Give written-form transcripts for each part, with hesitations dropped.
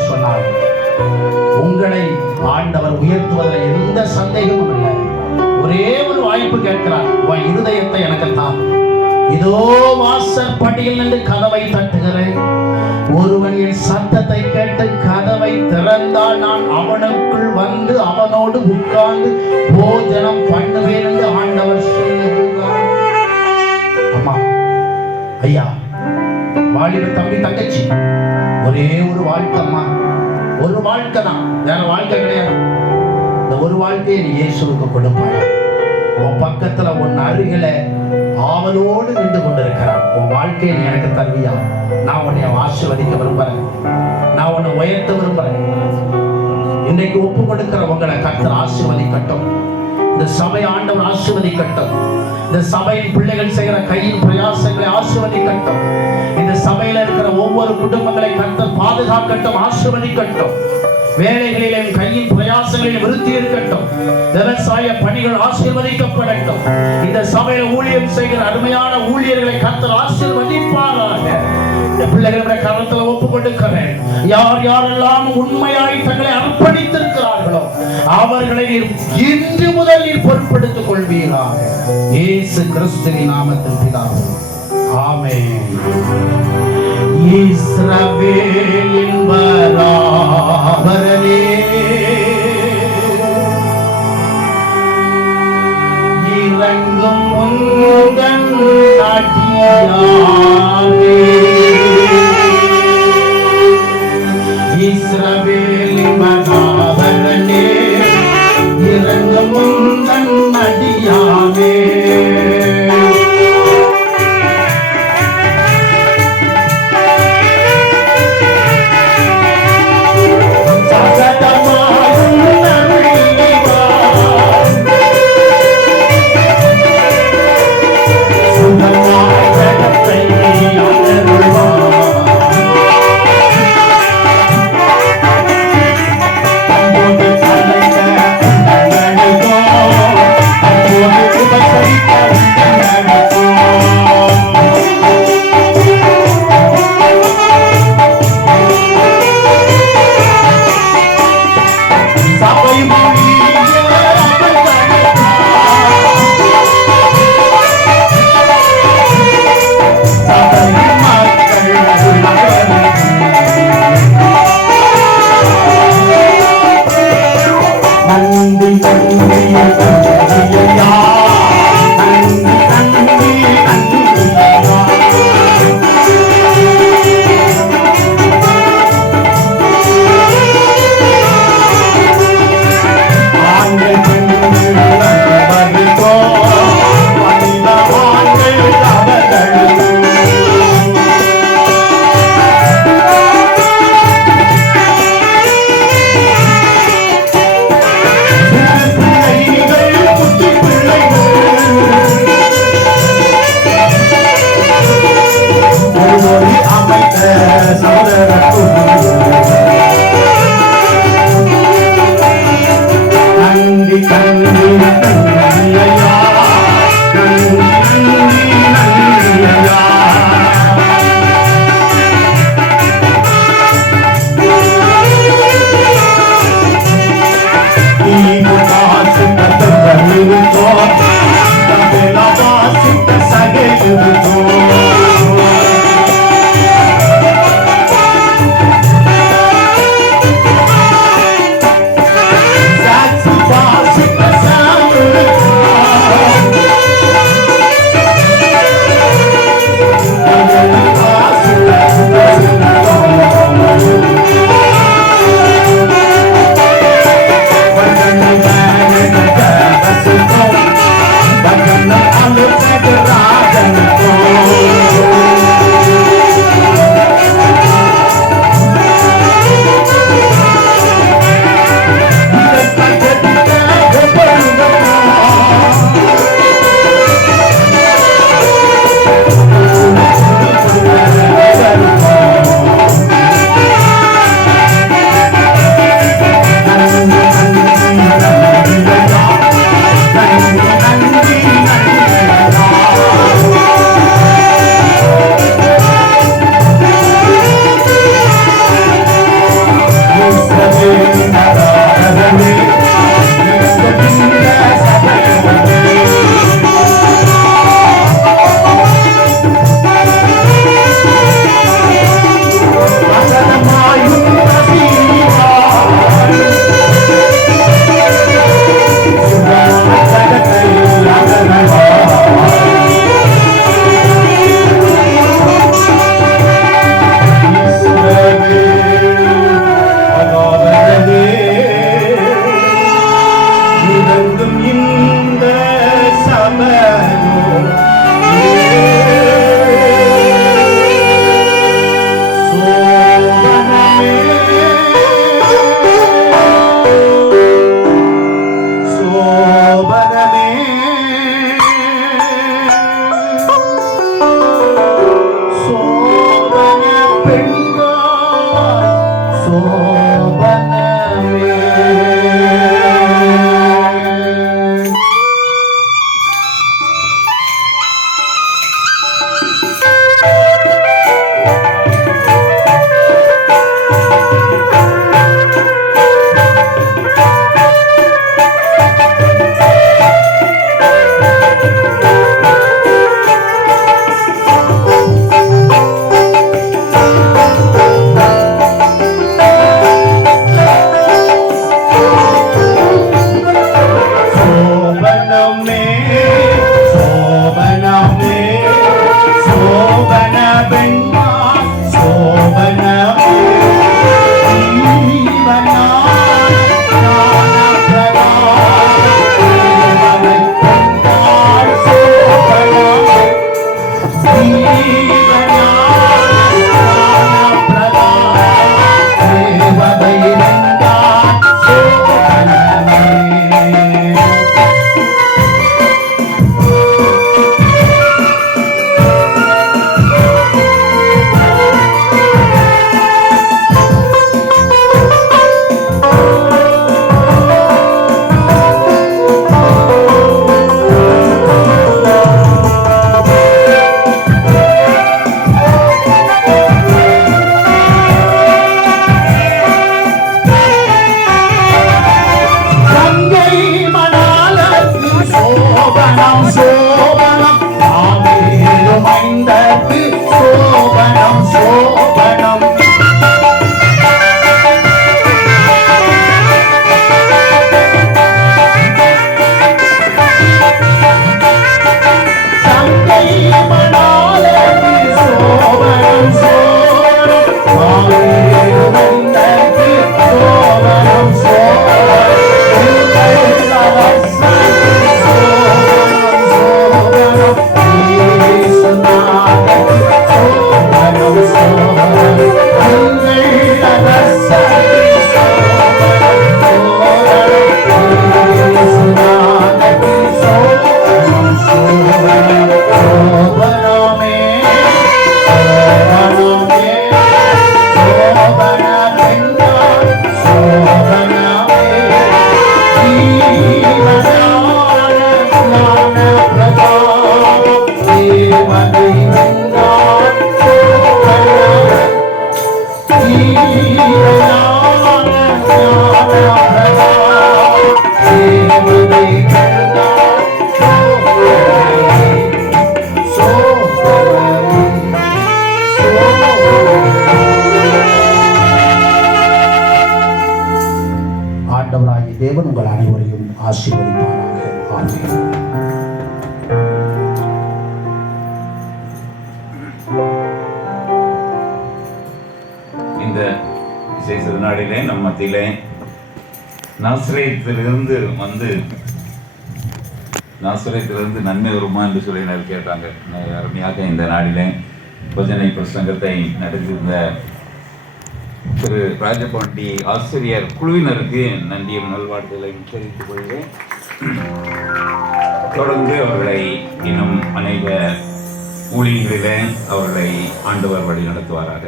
என்று சொன்னார். உங்களை ஆண்டவர் உயர்த்துவதில் எந்த சந்தேகமும் இல்லை. ஒரே ஒரு வாய்ப்பு கேட்கிறார், உன் இருதயத்தை எனக்கு தான். இதோ வாசற்படியில் நின்று கதவை தட்டுகிறேன். ஒருவன் என் சத்தத்தை கேட்டு கதவை திறந்தால் நான் அவனுக்குள் வந்து அவனோடு உட்கார்ந்து போஜனம் பண்ணுவேன் என்று ஆண்டவர் சொல்லுகிறார். அம்மா, ஐயா, வாலிப தம்பி, தங்கச்சி, ஒரே ஒரு வாழ்க்கைம்மா, ஒரு வாழ்க்கை தான், வேற வாழ்க்கை கிடையாது. இந்த ஒரு வாழ்க்கையை நீ இயேசுவுக்கு கொடுப்பாய். உன் பக்கத்துல உன் அருகில ஆவலோடு நின்று கொண்டிருக்கிறான். உன் வாழ்க்கையை நீ எனக்கு தருவியா? நான் உன்னை ஆசீர்வதிக்க விரும்புறேன், நான் உன்னை உயர்த்த விரும்புறேன். இன்னைக்கு ஒப்பு கொடுக்கிற உங்களை கர்த்தர் ஆசீர்வதிக்கட்டும். இந்த சபை ஆண்டவர் ஆசீர்வதிக்கட்டும். இந்த சபையின் பிள்ளைகள் செய்கிற கையின் பிரயாசங்களை ஆசீர்வதிக்கட்டும். இந்த சபையில இருக்கிற ஒவ்வொரு குடும்பங்களை கர்த்தர் பாதுகாக்கட்டும், ஆசீர்வதிக்கட்டும். வேலைகளிலும் கையின் பிரயாசங்களில் விருத்தி இருக்கட்டும். விவசாய பணிகள் ஆசீர்வதிக்கப்படட்டும். இந்த சபையில் ஊழியம் செய்கிற அருமையான ஊழியர்களை கர்த்தர் ஆசீர்வதிப்பாராக. இந்த பிள்ளைகளுடைய கரத்துல ஒப்பு கொடுக்கிறேன். யார் யாரெல்லாம் உண்மையாய் தங்களை அர்ப்பணித்திருக்கிறார்களோ அவர்களை இன்று முதல் நீர் பொறுப்படுத்திக் கொள்வீராக. இயேசு கிறிஸ்துவின் நாமத்தில் பிதாவே, ஆமென். இஸ்ரவேலின் பராபரனே, இறங்கும் உந்தன் அடியாரே. இஸ்ரவேலின் பராபரனே, இறங்கும் உந்தன் அடியாரே. ஆண்டவராகிய தேவன் உங்கள் அனைவரையும் ஆசீர்வதிப்பாராக. ஆமென். இந்த விசேஷ நாளிலே நம் மத்தியிலே நாசரேத்திலிருந்து நன்மை வருமா என்று சொல்லி கேட்டாங்க. அருமையாக இந்த நாளிலே பஜனை பிரசங்கத்தை நடத்தியிருந்த திரு ராஜபாண்டி ஆசிரியர் குழுவினருக்கு நன்றியும் நல்வாழ்த்துக்களையும் தெரிவித்துக் கொள்கிறேன். தொடர்ந்து அவர்களை இன்னும் அநேக ஊழியர்களிலே அவர்களை ஆண்டவர் வழி நடத்துவாராக.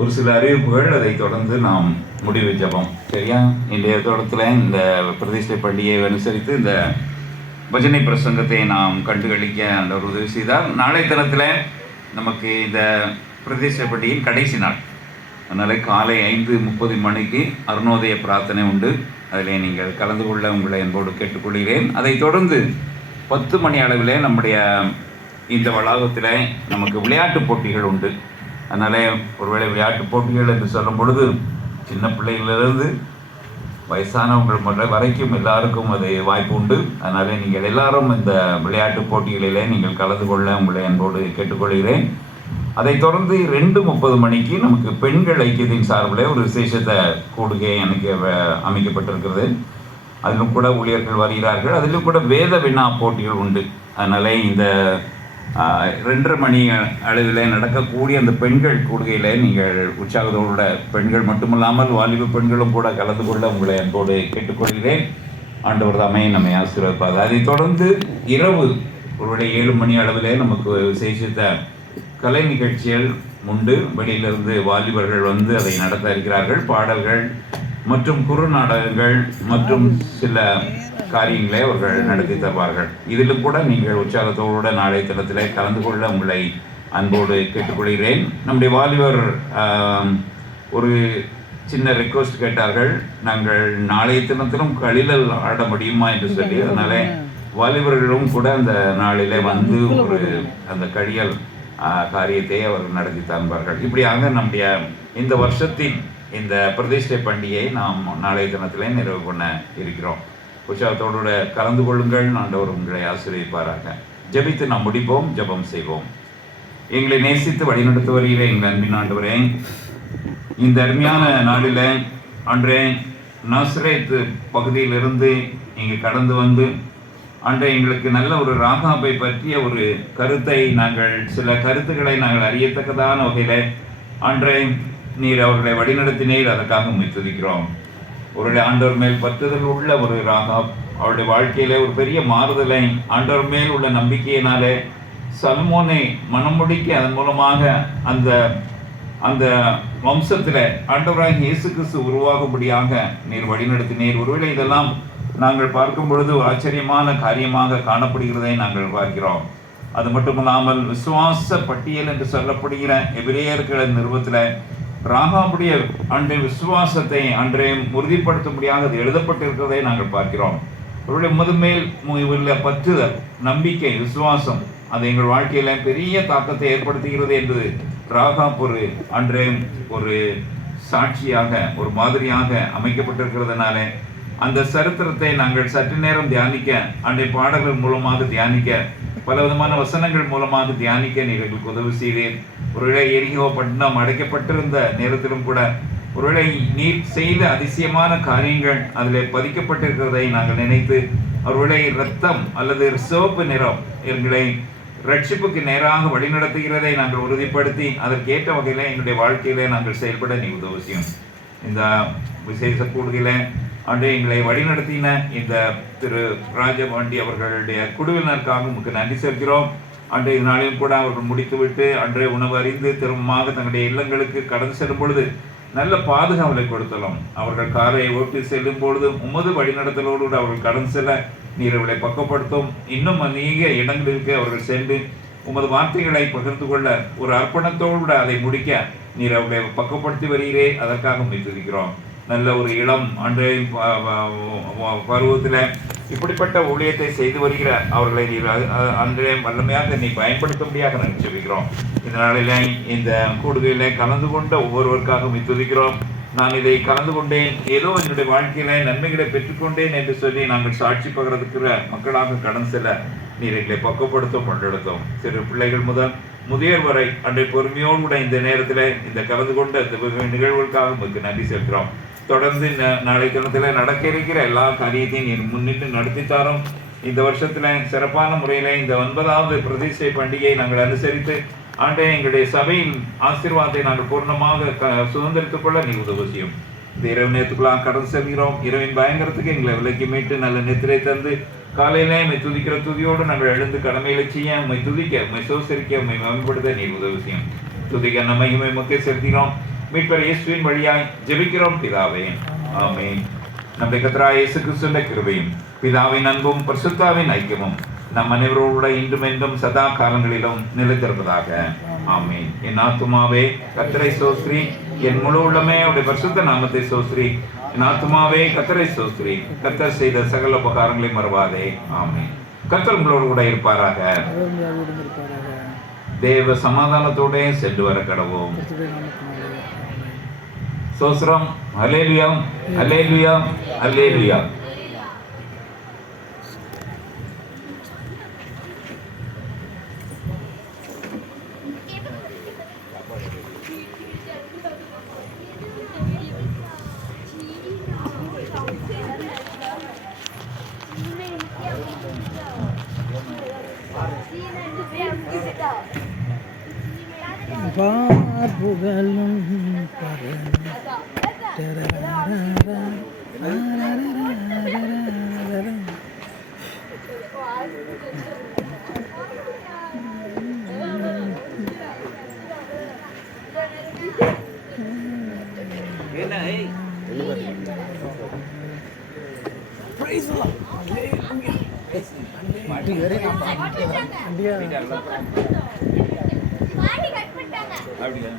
ஒரு சில அறிவிப்புகள், அதை தொடர்ந்து நாம் முடிவு ஜபம். சரியா? இன்றைய தொடரத்தில் இந்த பிரதிஷ்டை பண்டிகையை அனுசரித்து இந்த பஜனை பிரசங்கத்தை நாம் கண்டுகளிக்க ஆண்டவர் உதவி செய்தார். நாளை தினத்தில் நமக்கு இந்த பிரதிஷ்டை பண்டிகையின் கடைசி நாள். அதனால் காலை 5:30 மணிக்கு அருணோதய பிரார்த்தனை உண்டு. அதில் நீங்கள் கலந்து கொள்ள உங்களை என்போடு கேட்டுக்கொள்கிறேன். அதை தொடர்ந்து 10 மணி அளவில் நம்முடைய இந்த வளாகத்தில் நமக்கு விளையாட்டுப் போட்டிகள் உண்டு. அதனால் ஒருவேளை விளையாட்டுப் போட்டிகள் என்று சொல்லும் பொழுது சின்ன பிள்ளைகளிலிருந்து வயசானவங்கள் வரைக்கும் எல்லாருக்கும் அது வாய்ப்பு உண்டு. அதனால் நீங்கள் எல்லாரும் இந்த விளையாட்டுப் போட்டிகளிலே நீங்கள் கலந்து கொள்ள உங்களை என்போடு கேட்டுக்கொள்கிறேன். அதை தொடர்ந்து 2:30 மணிக்கு நமக்கு பெண்கள் ஐக்கியத்தின் சார்பில் ஒரு விசேஷத்தை கூடுகை எனக்கு அமைக்கப்பட்டிருக்கிறது. அதிலும் கூட ஊழியர்கள் வருகிறார்கள். அதிலும் கூட வேத வினா போட்டிகள் உண்டு. அதனால் இந்த 2:30 மணி அளவில் நடக்கக்கூடிய அந்த பெண்கள் கூடுகையில் நீங்கள் உற்சாகத்தோட பெண்கள் மட்டுமல்லாமல் வாலிப பெண்களும் கூட கலந்து கொள்ள உங்களை அன்போடு கேட்டுக்கொள்கிறேன். ஆண்டவர் தாமே நம்மை ஆசீர்வதிப்பார். அதை தொடர்ந்து இரவு ஒருவேளை 7 மணி அளவில் நமக்கு விசேஷித்த கலை நிகழ்ச்சிகள் உண்டு. வெளியிலிருந்து வாலிபர்கள் வந்து அதை நடத்த இருக்கிறார்கள். பாடல்கள் மற்றும் குறு நாடகங்கள் மற்றும் சில காரியங்களை அவர்கள் நடத்தி தருவார்கள். இதிலும் கூட நீங்கள் உற்சாகத்தோடு நாளை தினத்தில் கலந்து கொள்ள உங்களை அன்போடு கேட்டுக்கொள்கிறேன். நம்முடைய வாலிபர் ஒரு சின்ன ரெக்வஸ்ட் கேட்டார்கள். நாங்கள் நாளைய தினத்திலும் கலிலல் ஆட முடியுமா என்று சொல்லி. அதனால வாலிபர்களும் கூட அந்த நாளிலே வந்து ஒரு அந்த கழியல் காரியத்தை அவர்கள் நடத்தி தருவார்கள். இப்படியாக நம்முடைய இந்த வருஷத்தின் இந்த பிரதிஷ்டை பண்டிகையை நாம் நாளைய தினத்திலே நிறைவு பண்ண இருக்கிறோம். உற்சாகத்தோடு கலந்து கொள்ளுங்கள். ஆண்டவர் உங்களை ஆசீர்வதிப்பாராக. ஜெபித்து நாம் முடிப்போம். ஜெபம் செய்வோம். எங்களை நேசித்து வழிநடத்து வருகிற எங்கள் அன்பின் ஆண்டவரே, இந்த அருமையான நாளில் அன்றே நாசரேத் பகுதியிலிருந்து இங்கு கடந்து வந்து அன்றே எங்களுக்கு நல்ல ஒரு ராகாபை பற்றிய ஒரு கருத்தை சில கருத்துக்களை நாங்கள் அறியத்தக்கதான வகையில் அன்றே நீர் அவர்களை வழிநடத்தினீர். அதற்காக உம்மை துதிக்கிறோம். அவருடைய ஆண்டவர் மேல் பற்றுதல் உள்ள ஒரு ராகாப் அவருடைய வாழ்க்கையில ஒரு பெரிய மாறுதலை ஆண்டவர் மேல் உள்ள நம்பிக்கையினாலே சல்மோனை மனமுடிக்க அதன் மூலமாக அந்த அந்த வம்சத்தில் ஆண்டவராக இயேசு கிறிஸ்து உருவாகும்படியாக நீர் வழிநடத்தினீர். ஒருவேளை இதெல்லாம் நாங்கள் பார்க்கும் பொழுது ஆச்சரியமான காரியமாக காணப்படுகிறதை நாங்கள் பார்க்கிறோம். அது மட்டுமல்லாமல் விசுவாச பட்டியல் என்று சொல்லப்படுகிற எபிரேயர்கள் நிறுவத்தில் ராகாபுடைய அன்றைய விசுவாசத்தை அன்றைய உறுதிப்படுத்தும்படியாக அது எழுதப்பட்டிருக்கிறதை நாங்கள் பார்க்கிறோம். அவருடைய முதுமேல் உள்ள பற்றுதல், நம்பிக்கை, விசுவாசம் அது எங்கள் வாழ்க்கையில பெரிய தாக்கத்தை ஏற்படுத்துகிறது என்று ராகாப் அன்றைய ஒரு சாட்சியாக ஒரு மாதிரியாக அமைக்கப்பட்டிருக்கிறதுனால அந்த சரித்திரத்தை நாங்கள் சற்று நேரம் தியானிக்க, அன்றைய பாடல்கள் மூலமாக தியானிக்க, பல விதமான வசனங்கள் மூலமாக தியானிக்க நீங்கள் எங்களுக்கு உதவி செய்தேன். ஒருவேளை எரிகோ பட்டணம் அடைக்கப்பட்டிருந்த நேரத்திலும் கூட ஒருவேளை நீர் செய்த அதிசயமான காரியங்கள் அதில் பதிக்கப்பட்டிருக்கிறதை நாங்கள் நினைத்து ஒருவேளை இரத்தம் அல்லது சிவப்பு நிறம் எங்களை ரட்சிப்புக்கு நேராக வழிநடத்துகிறதை நாங்கள் உறுதிப்படுத்தி அதற்கேற்ற வகையில் எங்களுடைய வாழ்க்கையில நாங்கள் செயல்பட நீ உதவி செய்யும். இந்த விசேஷ கூடுகையில அன்று எங்களை வழிநடத்தின இந்த திரு ராஜபாண்டி அவர்களுடைய குழுவினருக்காக உங்களுக்கு நன்றி செலுத்துகிறோம். அன்றைய நாளிலும் கூட அவர்கள் முடித்துவிட்டு அன்றைய உணவு அறிந்து திரும்பமாக தங்களுடைய இல்லங்களுக்கு கடந்து செல்லும் பொழுது நல்ல பாதுகாவலை கொடுத்தலாம். அவர்கள் காரை ஓட்டி செல்லும் பொழுது உமது வழிநடத்தலோடு அவர்கள் கடந்து செல்ல நீர் அவர்களை பக்கப்படுத்தும். இன்னும் அநேக இடங்களுக்கு அவர்கள் சென்று உமது வார்த்தைகளை பகிர்ந்து கொள்ள ஒரு அர்ப்பணத்தோடு அதை முடிக்க நீர் அவர்களை பக்கப்படுத்தி வருகிறே, அதற்காக மிகுதிக்கிறோம். நல்ல ஒரு இளம் அன்றைய பருவத்தில் இப்படிப்பட்ட ஊழியத்தை செய்து வருகிற அவர்களை நீர் அன்றைய வல்லமையாக நீ பயன்படுத்தும்படியாக நாங்கள் ஜெபிக்கிறோம். இந்த நாளில் இந்த கூடுகையில கலந்து கொண்ட ஒவ்வொருவருக்காக மிகுதிக்கிறோம். நான் இதை கலந்து கொண்டேன், ஏதோ என்னுடைய வாழ்க்கையில நன்மைகளை பெற்றுக்கொண்டேன் என்று சொல்லி நாங்கள் சாட்சி பகிர்ந்துக்கிற மக்களாக கடந்து செல்ல நீர் எங்களை பக்குவப்படுத்தும் கொண்டெடுத்தோம். சிறு பிள்ளைகள் முதல் முதியோர் வரை அன்றைய பொறுமையோடு கூட இந்த நேரத்தில் இந்த கலந்து கொண்ட இந்த நிகழ்வுகளுக்காக உங்களுக்கு நன்றி செலுத்துகிறோம். தொடர்ந்து நாளை தினத்தில் நடக்க இருக்கிற எல்லா காரியத்தையும் நீர் முன்னிட்டு நடத்தித்தாரோம். இந்த வருஷத்தில் சிறப்பான முறையில் இந்த 9வது பிரதிஷ்டை பண்டிகையை நாங்கள் அனுசரித்து ஆண்டே எங்களுடைய சபையின் ஆசீர்வாதத்தை நாங்கள் பூர்ணமாக சுதந்திரித்துக் கொள்ள நீ உதவி செய்யும். இந்த இரவு நேரத்துக்குள்ளாக கடந்து செல்கிறோம். இரவின் பயங்கரத்துக்கு எங்களை விலக்கி மீட்டு நல்ல நித்திரை தந்து காலையிலே உம்மை துதிக்கிற துதியோடு நாங்கள் எழுந்து கடமைகளை செய்ய உம்மை துதிக்க உம்மை சோசரிக்க உம்மை மேம்படுத்த நீர் உதவி செய்யும். துதிக்க நம்மையுமே மக்கள் செலுத்தினோம். மீட்பர் இயேசுவின் வழியாய் ஜெபிக்கிறோம் பிதாவே, ஆமென். நம்முடைய கர்த்தராகிய இயேசு கிறிஸ்துவின் கிருபையும் பிதாவின் அன்பும் பரிசுத்தாவின் ஐக்கியமும் நம் அனைவரோட இன்றும் என்றும் சதா காலங்களிலும் நிலைத்திருப்பதாக, ஆமென். என் ஆத்துமாவே கர்த்தரை சோஸ்திரி, என் முழு உள்ளமே அவருடைய பரிசுத்த நாமத்தை சோஸ்திரி. என் ஆத்துமாவே கர்த்தரை சோஸ்திரி, கர்த்தர் செய்த சகல உபகாரங்களை மறவாதே, ஆமென். கர்த்தர் உங்களோடு கூட இருப்பாராக. தேவ சமாதானத்தோட சென்று வர கடவோம். சோஸ்திரம். அல்லேலூயா, அல்லேலூயா, அல்லேலூயா. புகழும் அப்படியா?